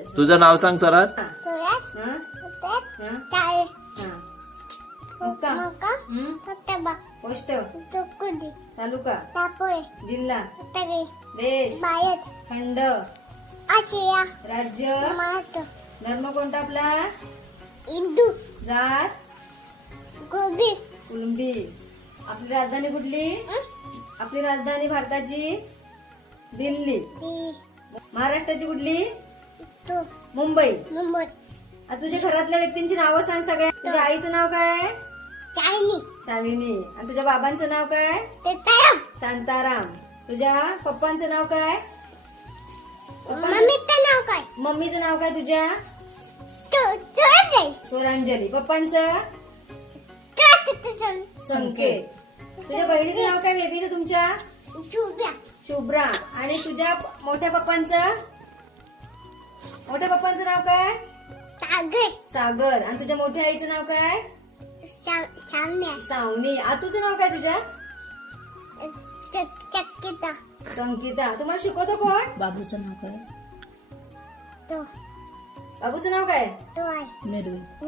तुझं नाव सांग सरात. पोस्ट तालुका जिल्हा देश खंड राज्य धर्म कोणता आपला हिंदू जात कुलंबी. आपली राजधानी कुठली? आपली राजधानी भारताची दिल्ली. महाराष्ट्राची कुठली? मुंबई. आता तुझ्या घरातल्या व्यक्तींची नावं सांग सगळ्या. तुझ्या आईचं नाव काय? शालिनी. आणि तुझ्या बाबांचं नाव काय? शांताराम. तुझ्या पप्पांचं नाव काय? मम्मीचं नाव काय तुझ्या? स्वरांजली. पप्पांचं? संकेत. तुझ्या बहिणीचं नाव काय बेबीचं तुमच्या? शुभ्रा. आणि तुझ्या मोठ्या पप्पांचं नाव काय? सागर. आणि तुझ्या मोठ्या आईचं नाव काय? सावनी. आतूचं नाव काय तुझ्या? संकिता. तुम्हाला शिकवतो कोण? बाबूचं नाव काय? बाबूचं नाव काय? निर्वेद.